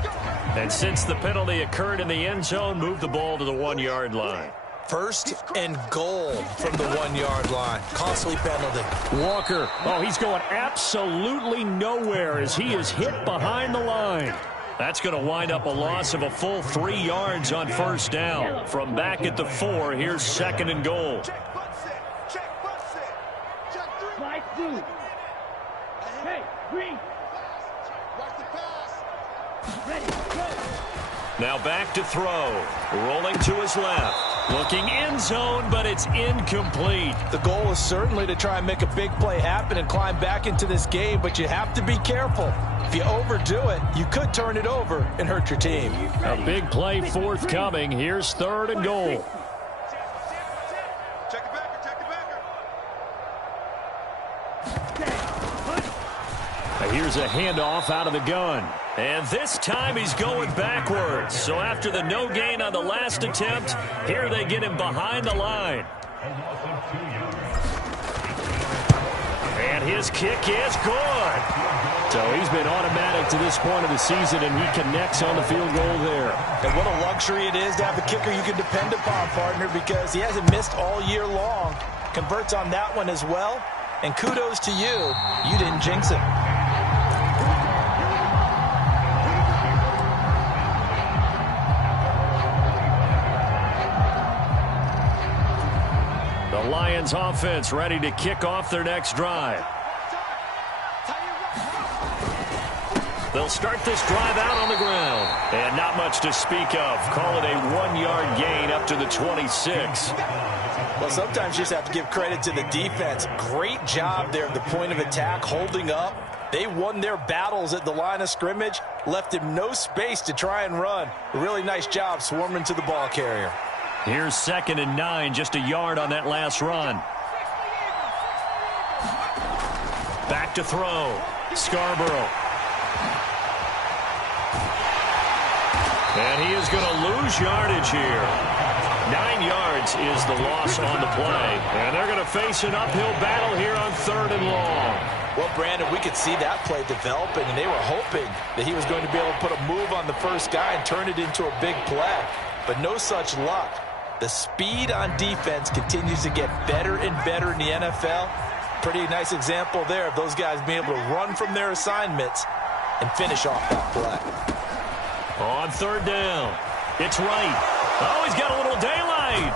And since the penalty occurred in the end zone, move the ball to the 1-yard line. 1st and goal from the 1-yard line. Costly penalty. Walker, oh, he's going absolutely nowhere as he is hit behind the line. That's going to wind up a loss of a full 3 yards on 1st down. From back at the 4, here's 2nd and goal. Hey, green. Ready, go. Now back to throw. Rolling to his left. Looking end zone, but it's incomplete. The goal is certainly to try and make a big play happen and climb back into this game, but you have to be careful. If you overdo it, you could turn it over and hurt your team. A big play forthcoming. Here's 3rd and goal. Check the backer. Here's as a handoff out of the gun. And this time he's going backwards. So after the no gain on the last attempt, here they get him behind the line. And his kick is good. So he's been automatic to this point of the season, and he connects on the field goal there. And what a luxury it is to have a kicker you can depend upon, partner, because he hasn't missed all year long. Converts on that one as well. And kudos to you. You didn't jinx him. The Lions offense ready to kick off their next drive. They'll start this drive out on the ground. And not much to speak of. Call it a 1-yard gain up to the 26. Well, sometimes you just have to give credit to the defense. Great job there at the point of attack, holding up. They won their battles at the line of scrimmage, left him no space to try and run. A really nice job swarming to the ball carrier. Here's 2nd and 9, just a yard on that last run. Back to throw. Scarborough. And he is going to lose yardage here. 9 yards is the loss on the play. And they're going to face an uphill battle here on 3rd and long. Well, Brandon, we could see that play developing, and they were hoping that he was going to be able to put a move on the first guy and turn it into a big play. But no such luck. The speed on defense continues to get better and better in the NFL. Pretty nice example there of those guys being able to run from their assignments and finish off that play. On 3rd down, it's right. Oh, he's got a little daylight.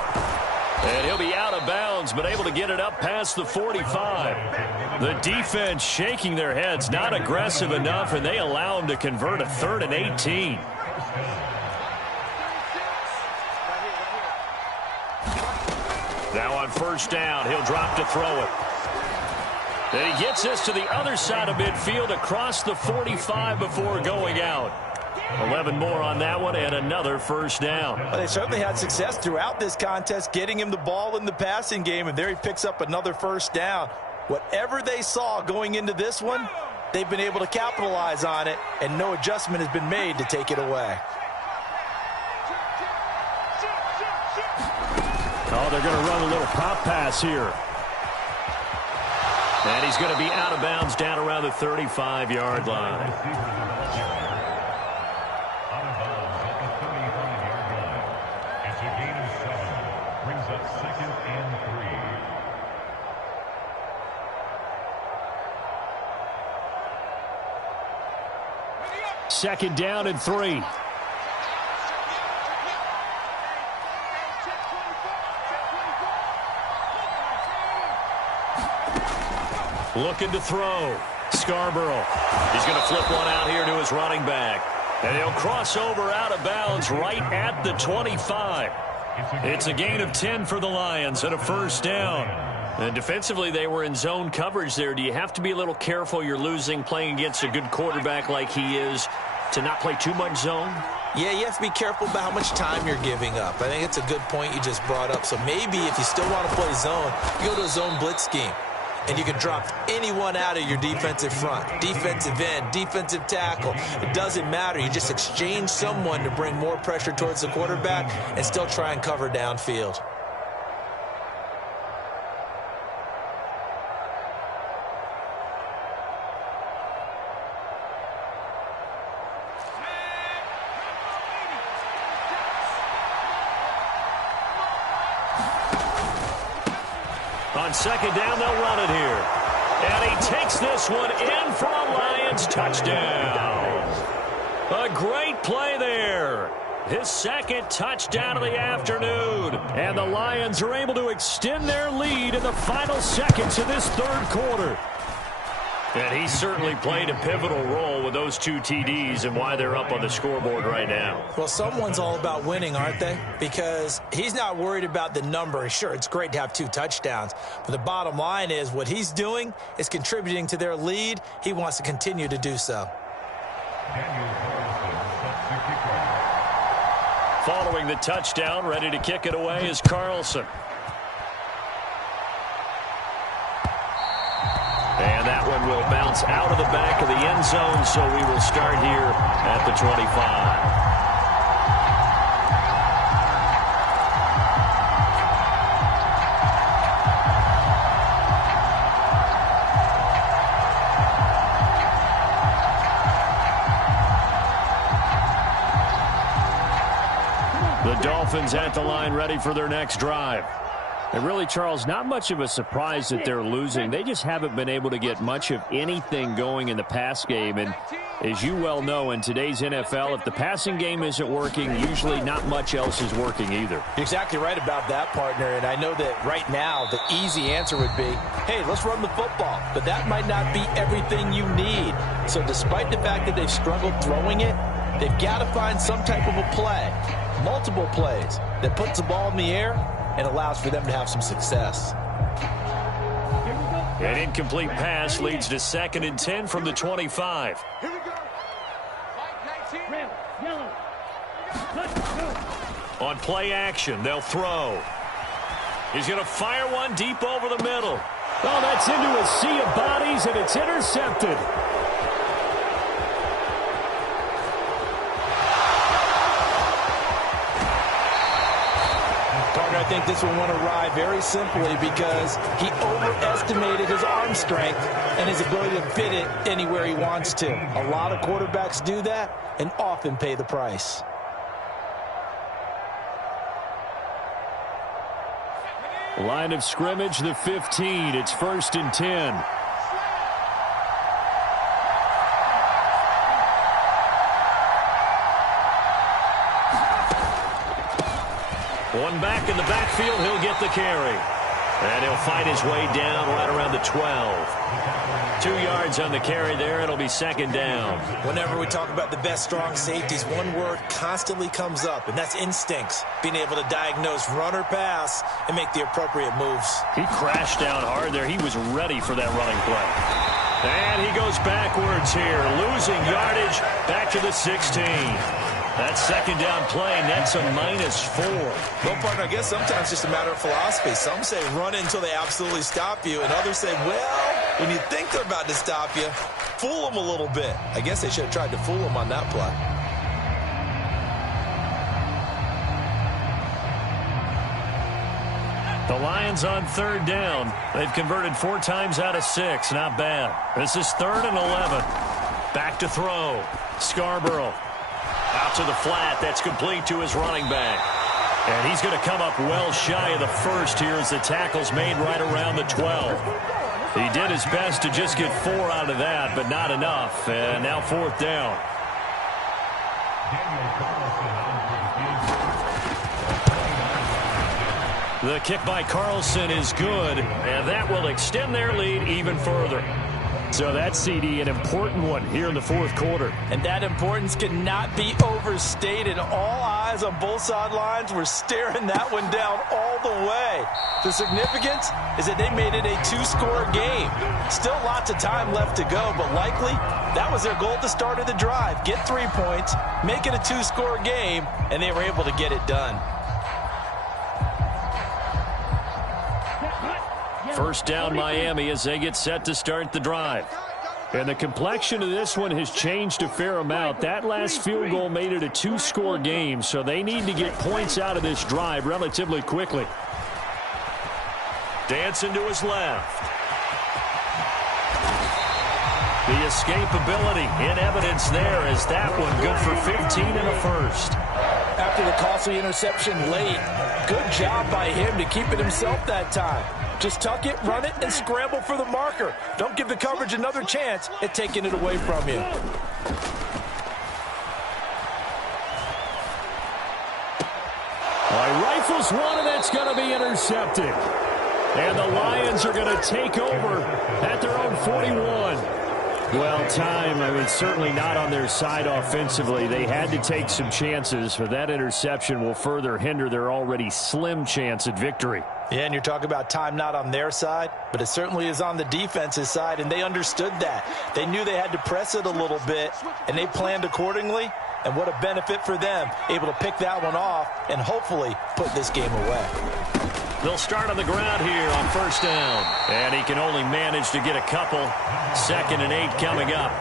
And he'll be out of bounds, but able to get it up past the 45. The defense shaking their heads, not aggressive enough, and they allow him to convert a 3rd and 18. Now on 1st down, he'll drop to throw it. And he gets this to the other side of midfield across the 45 before going out. 11 more on that one and another 1st down. Well, they certainly had success throughout this contest, getting him the ball in the passing game, and there he picks up another 1st down. Whatever they saw going into this one, they've been able to capitalize on it, and no adjustment has been made to take it away. Oh, they're going to run a little pop pass here. And he's going to be out of bounds down around the 35-yard line. Second down and 3. Looking to throw. Scarborough. He's going to flip one out here to his running back. And he'll cross over out of bounds right at the 25. It's a gain of 10 for the Lions and a 1st down. And defensively, they were in zone coverage there. Do you have to be a little careful? You're losing playing against a good quarterback like he is to not play too much zone? Yeah, you have to be careful about how much time you're giving up. I think it's a good point you just brought up. So maybe if you still want to play zone, you go to a zone blitz scheme. And you can drop anyone out of your defensive front. Defensive end, defensive tackle. It doesn't matter. You just exchange someone to bring more pressure towards the quarterback and still try and cover downfield. On 2nd down, they'll run it here. And he takes this one in for a Lions touchdown. A great play there. His 2nd touchdown of the afternoon. And the Lions are able to extend their lead in the final seconds of this 3rd quarter. And he certainly played a pivotal role with those 2 TDs and why they're up on the scoreboard right now. Well, someone's all about winning, aren't they? Because he's not worried about the number. Sure, it's great to have 2 touchdowns. But the bottom line is what he's doing is contributing to their lead. He wants to continue to do so. Following the touchdown, ready to kick it away is Carlson. And that one will bounce out of the back of the end zone, so we will start here at the 25. The Dolphins at the line, ready for their next drive. And really, Charles, not much of a surprise that they're losing. They just haven't been able to get much of anything going in the pass game. And as you well know, in today's NFL, if the passing game isn't working, usually not much else is working either. You're exactly right about that, partner. And I know that right now the easy answer would be, hey, let's run the football. But that might not be everything you need. So despite the fact that they've struggled throwing it, they've got to find some type of a play, multiple plays, that puts the ball in the air and allows for them to have some success. An incomplete pass leads to 2nd and 10 from the 25. Here we go. Red, yellow. On play action, they'll throw. He's going to fire one deep over the middle. Oh, that's into a sea of bodies, and it's intercepted. I think this one went awry very simply because he overestimated his arm strength and his ability to fit it anywhere he wants to. A lot of quarterbacks do that and often pay the price. Line of scrimmage, the 15. It's 1st and 10. One back in the backfield, he'll get the carry. And he'll find his way down right around the 12. 2 yards on the carry there. It'll be 2nd down. Whenever we talk about the best strong safeties, one word constantly comes up, and that's instincts. Being able to diagnose run or pass and make the appropriate moves. He crashed down hard there. He was ready for that running play. And he goes backwards here, losing yardage back to the 16. That 2nd down play nets a -4. Well, partner, I guess sometimes it's just a matter of philosophy. Some say run until they absolutely stop you, and others say, well, when you think they're about to stop you, fool them a little bit. I guess they should have tried to fool them on that play. The Lions on 3rd down. They've converted 4 times out of 6. Not bad. This is 3rd and 11. Back to throw. Scarborough. Out to the flat. That's complete to his running back. And he's going to come up well shy of the first here as the tackle's made right around the 12. He did his best to just get 4 out of that, but not enough. And now 4th down. The kick by Carlson is good, and that will extend their lead even further. So that's, CD, an important one here in the 4th quarter. And that importance cannot be overstated. All eyes on both sidelines were staring that one down all the way. The significance is that they made it a 2-score game. Still lots of time left to go, but likely that was their goal at the start of the drive. Get 3 points, make it a 2-score game, and they were able to get it done. 1st down Miami as they get set to start the drive. And the complexion of this one has changed a fair amount. That last field goal made it a 2-score game, so they need to get points out of this drive relatively quickly. Dancing to his left. The escapability in evidence there as that one good for 15 and a first. After the costly interception late, good job by him to keep it himself that time. Just tuck it, run it, and scramble for the marker. Don't give the coverage another chance at taking it away from you. Rifles one, and that's going to be intercepted. And the Lions are going to take over at their own 41. Well, time, certainly not on their side offensively. They had to take some chances, but that interception will further hinder their already slim chance at victory. Yeah, and you're talking about time not on their side, but it certainly is on the defense's side, and they understood that. They knew they had to press it a little bit, and they planned accordingly, and what a benefit for them, able to pick that one off and hopefully put this game away. They'll start on the ground here on first down. And he can only manage to get a couple. 2nd and 8 coming up.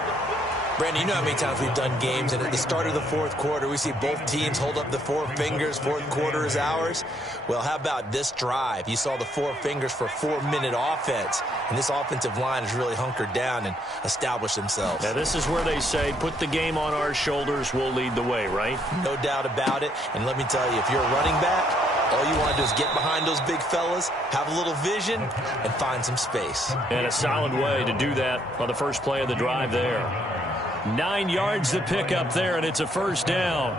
Brandon, you know how many times we've done games, and at the start of the fourth quarter, we see both teams hold up the 4 fingers, fourth quarter is ours. Well, how about this drive? You saw the 4 fingers for a 4-minute offense, and this offensive line has really hunkered down and established themselves. Now, this is where they say, put the game on our shoulders, we'll lead the way, right? No doubt about it, and let me tell you, if you're a running back, all you want to do is get behind those big fellas, have a little vision, and find some space. And a solid way to do that on the first play of the drive there. 9 yards to pick up there, and it's a first down.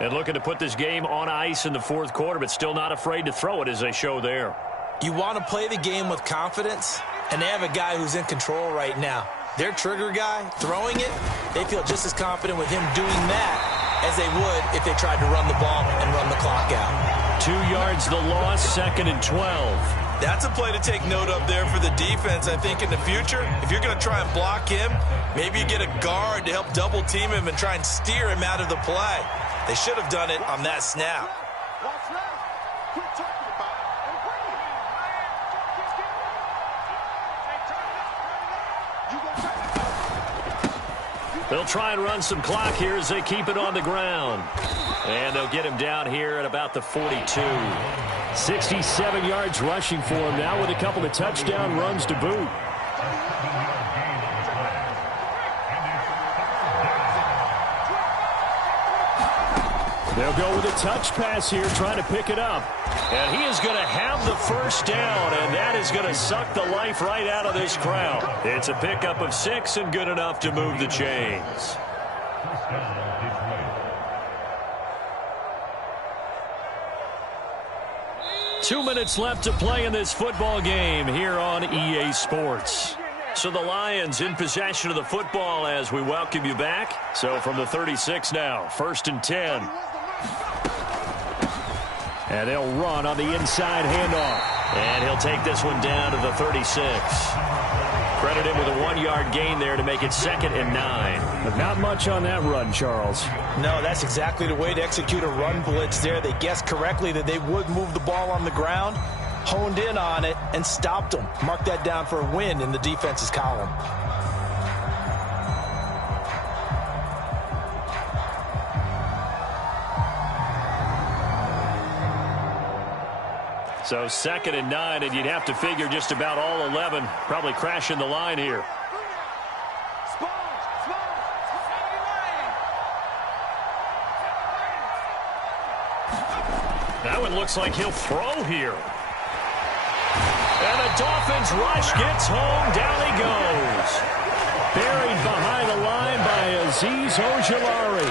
And looking to put this game on ice in the fourth quarter, but still not afraid to throw it as they show there. You want to play the game with confidence, and they have a guy who's in control right now. Their trigger guy, throwing it, they feel just as confident with him doing that as they would if they tried to run the ball and run the clock out. 2 yards the loss, 2nd and 12. That's a play to take note of there for the defense, I think, in the future. If you're going to try and block him, maybe you get a guard to help double-team him and try and steer him out of the play. They should have done it on that snap. They'll try and run some clock here as they keep it on the ground. And they'll get him down here at about the 42. 67 yards rushing for him now with a couple of touchdown runs to boot. They'll go with a touch pass here, trying to pick it up. And he is going to have the first down, and that is going to suck the life right out of this crowd. It's a pickup of 6 and good enough to move the chains. Two minutes left to play in this football game here on EA Sports. So the Lions in possession of the football as we welcome you back. So from the 36 now, 1st and 10. And they'll run on the inside handoff. And he'll take this one down to the 36. Credit him with a 1-yard gain there to make it 2nd and 9. But not much on that run, Charles. No, that's exactly the way to execute a run blitz there. They guessed correctly that they would move the ball on the ground, honed in on it, and stopped them. Mark that down for a win in the defense's column. So 2nd and 9, and you'd have to figure just about all 11 probably crashing the line here. That one looks like he'll throw here. And the Dolphins rush gets home. Down he goes. Buried behind the line by Azeez Ojulari.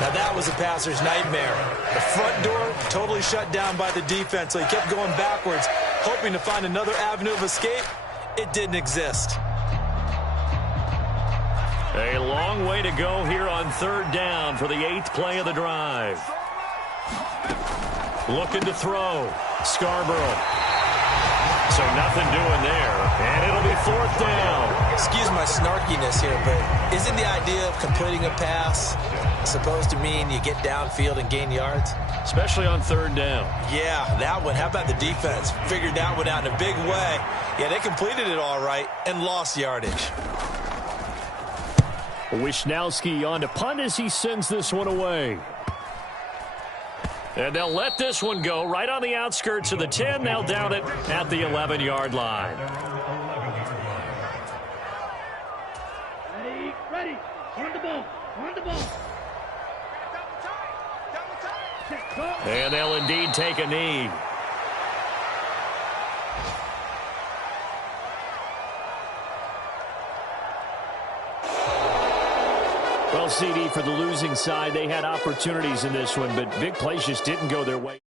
Now that was a passer's nightmare. The front door totally shut down by the defense, so he kept going backwards, hoping to find another avenue of escape. It didn't exist. A long way to go here on 3rd down for the 8th play of the drive. Looking to throw. Scarborough. So nothing doing there. And it'll be 4th down. Excuse my snarkiness here, but isn't the idea of completing a pass supposed to mean you get downfield and gain yards? Especially on 3rd down. Yeah, that one. How about the defense? Figured that one out in a big way. Yeah, they completed it all right and lost yardage. Wisnowski on to punt as he sends this one away. And they'll let this one go right on the outskirts of the 10. They'll down it at the 11-yard line. Ready. On the ball. And they'll indeed take a knee. Well, CD, for the losing side, they had opportunities in this one, but big plays just didn't go their way.